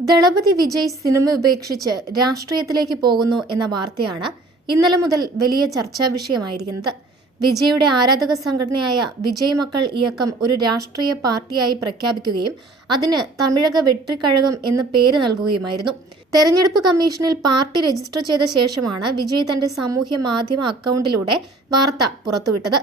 Thalapathy Vijay cinema ഉപേക്ഷിച്ച് രാഷ്ട്രീയത്തിലേക്ക് പോകുന്നു എന്ന വാർത്തയാണ് ഇന്നലെ മുതൽ വലിയ ചർച്ചാ വിഷയമായിരിക്കുന്നത്. വിജയുടെ ആരാധക സംഘടനയായ വിജയ് മക്കൾ ഇയക്കം ഒരു രാഷ്ട്രീയ പാർട്ടിയായി പ്രഖ്യാപിക്കുകയും അതിന് തമിഴക വെട്രിക്കഴകം എന്ന് പേര് നൽകുകയുമായിരുന്നു. തെരഞ്ഞെടുപ്പ് കമ്മീഷനിൽ പാർട്ടി രജിസ്റ്റർ ചെയ്ത ശേഷമാണ് വിജയ് തന്റെ സാമൂഹ്യ മാധ്യമ അക്കൗണ്ടിലൂടെ വാർത്ത പുറത്തുവിട്ടത്.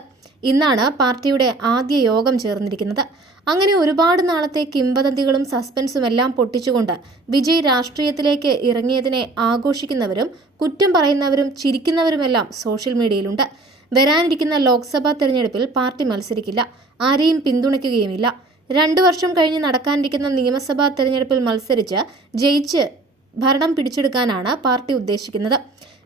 ഇന്നാണ് പാർട്ടിയുടെ ആദ്യ യോഗം ചേർന്നിരിക്കുന്നത്. അങ്ങനെ ഒരുപാട് നാളത്തെ കിംവദന്തികളും സസ്പെൻസുമെല്ലാം പൊട്ടിച്ചുകൊണ്ട് വിജയ് രാഷ്ട്രീയത്തിലേക്ക് ഇറങ്ങിയതിനെ ആഘോഷിക്കുന്നവരും കുറ്റം പറയുന്നവരും ചിരിക്കുന്നവരുമെല്ലാം സോഷ്യൽ മീഡിയയിലുണ്ട്. വരാനിരിക്കുന്ന ലോക്സഭാ തെരഞ്ഞെടുപ്പിൽ പാർട്ടി മത്സരിക്കില്ല, ആരെയും പിന്തുണയ്ക്കുകയുമില്ല. 2 വർഷം കഴിഞ്ഞ് നടക്കാനിരിക്കുന്ന നിയമസഭാ തെരഞ്ഞെടുപ്പിൽ മത്സരിച്ച് ജയിച്ച് ഭരണം പിടിച്ചെടുക്കാനാണ് പാർട്ടി ഉദ്ദേശിക്കുന്നത്.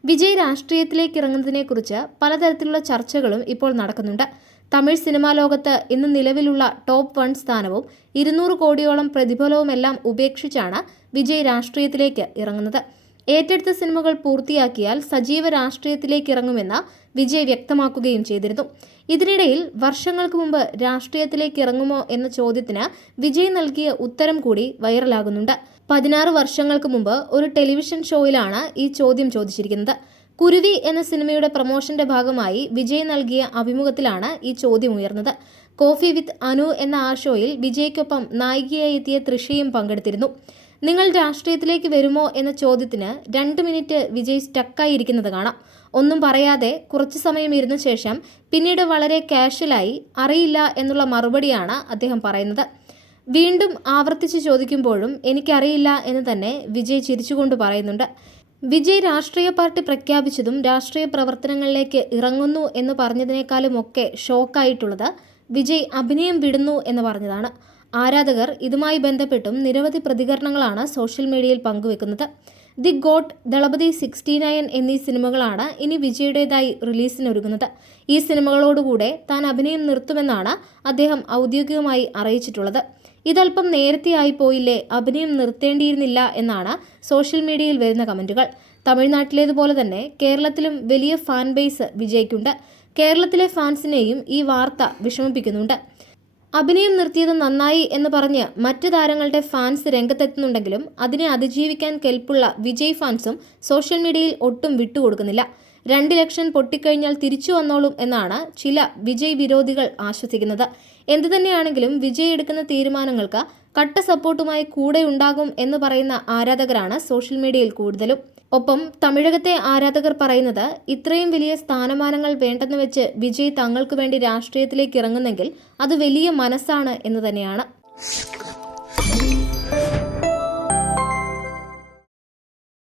വിജയ് രാഷ്ട്രീയത്തിലേക്ക് ഇറങ്ങുന്നതിനെക്കുറിച്ച് പലതരത്തിലുള്ള ചർച്ചകളും ഇപ്പോൾ നടക്കുന്നുണ്ട്. തമിഴ് സിനിമാ ലോകത്ത് ഇന്ന് നിലവിലുള്ള ടോപ്പ് 1 സ്ഥാനവും 200 കോടിയോളം പ്രതിഫലവുമെല്ലാം ഉപേക്ഷിച്ചാണ് വിജയ് രാഷ്ട്രീയത്തിലേക്ക് ഇറങ്ങുന്നത്. ഏറ്റെടുത്ത സിനിമകൾ പൂർത്തിയാക്കിയാൽ സജീവ രാഷ്ട്രീയത്തിലേക്ക് ഇറങ്ങുമെന്ന് വിജയ് വ്യക്തമാക്കുകയും ചെയ്തിരുന്നു. ഇതിനിടയിൽ വർഷങ്ങൾക്ക് മുമ്പ് രാഷ്ട്രീയത്തിലേക്ക് ഇറങ്ങുമോ എന്ന ചോദ്യത്തിന് വിജയ് നൽകിയ ഉത്തരം കൂടി വൈറലാകുന്നുണ്ട്. 16 വർഷങ്ങൾക്ക് മുമ്പ് ഒരു ടെലിവിഷൻ ഷോയിലാണ് ഈ ചോദ്യം ചോദിച്ചിരിക്കുന്നത്. കുരുവി എന്ന സിനിമയുടെ പ്രമോഷന്റെ ഭാഗമായി വിജയ് നൽകിയ അഭിമുഖത്തിലാണ് ഈ ചോദ്യം ഉയർന്നത്. കോഫി വിത്ത് അനു എന്ന ആ ഷോയിൽ വിജയ്ക്കൊപ്പം നായികയായി എത്തിയ തൃഷയും പങ്കെടുത്തിരുന്നു. നിങ്ങൾ രാഷ്ട്രീയത്തിലേക്ക് വരുമോ എന്ന ചോദ്യത്തിന് 2 മിനിറ്റ് വിജയ് സ്റ്റക്കായിരിക്കുന്നത് കാണാം. ഒന്നും പറയാതെ കുറച്ചു സമയം ഇരുന്ന ശേഷം പിന്നീട് വളരെ കാഷ്വലായി അറിയില്ല എന്നുള്ള മറുപടിയാണ് അദ്ദേഹം പറയുന്നത്. വീണ്ടും ആവർത്തിച്ച് ചോദിക്കുമ്പോഴും എനിക്കറിയില്ല എന്ന് തന്നെ വിജയ് ചിരിച്ചുകൊണ്ട് പറയുന്നുണ്ട്. വിജയ് രാഷ്ട്രീയ പാർട്ടി പ്രഖ്യാപിച്ചതും രാഷ്ട്രീയ പ്രവർത്തനങ്ങളിലേക്ക് ഇറങ്ങുന്നു എന്ന് പറഞ്ഞതിനേക്കാളുമൊക്കെ ഷോക്കായിട്ടുള്ളത് വിജയ് അഭിനയം വിടുന്നു എന്ന് പറഞ്ഞതാണ്. ആരാധകർ ഇതുമായി ബന്ധപ്പെട്ടും നിരവധി പ്രതികരണങ്ങളാണ് സോഷ്യൽ മീഡിയയിൽ പങ്കുവെക്കുന്നത്. ദി ഗോട്ട്, ദളപതി 69 എന്നീ സിനിമകളാണ് ഇനി വിജയുടേതായി റിലീസിനൊരുങ്ങുന്നത്. ഈ സിനിമകളോടുകൂടെ താൻ അഭിനയം നിർത്തുമെന്നാണ് അദ്ദേഹം ഔദ്യോഗികമായി അറിയിച്ചിട്ടുള്ളത്. ഇതല്പം നേരത്തെയായി പോയില്ലേ, അഭിനയം നിർത്തേണ്ടിയിരുന്നില്ല എന്നാണ് സോഷ്യൽ മീഡിയയിൽ വരുന്ന കമന്റുകൾ. തമിഴ്നാട്ടിലേതുപോലെ തന്നെ കേരളത്തിലും വലിയ ഫാൻ ബേസ് വിജയ്ക്കുണ്ട്. കേരളത്തിലെ ഫാൻസിനെയും ഈ വാർത്ത വിഷമിപ്പിക്കുന്നുണ്ട്. അഭിനയം നിർത്തിയത് നന്നായി എന്ന് പറഞ്ഞ് മറ്റ് താരങ്ങളുടെ ഫാൻസ് രംഗത്തെത്തുന്നുണ്ടെങ്കിലും അതിനെ അതിജീവിക്കാൻ കെൽപ്പുള്ള വിജയ് ഫാൻസും സോഷ്യൽ മീഡിയയിൽ ഒട്ടും വിട്ടുകൊടുക്കുന്നില്ല. 2 ലക്ഷം പൊട്ടിക്കഴിഞ്ഞാൽ തിരിച്ചു വന്നോളും എന്നാണ് ചില വിജയ് വിരോധികൾ ആശ്വസിക്കുന്നത്. എന്തുതന്നെയാണെങ്കിലും വിജയ് എടുക്കുന്ന തീരുമാനങ്ങൾക്ക് കട്ട സപ്പോർട്ടുമായി കൂടെ ഉണ്ടാകും എന്ന് പറയുന്ന ആരാധകരാണ് സോഷ്യൽ മീഡിയയിൽ കൂടുതലും. ഒപ്പം തമിഴകത്തെ ആരാധകർ പറയുന്നത് ഇത്രയും വലിയ സ്ഥാനമാനങ്ങൾ വേണ്ടെന്ന് വെച്ച് വിജയ് തങ്ങൾക്ക് വേണ്ടി രാഷ്ട്രീയത്തിലേക്ക് ഇറങ്ങുന്നെങ്കിൽ അത് വലിയ മനസ്സാണ് എന്ന് തന്നെയാണ്.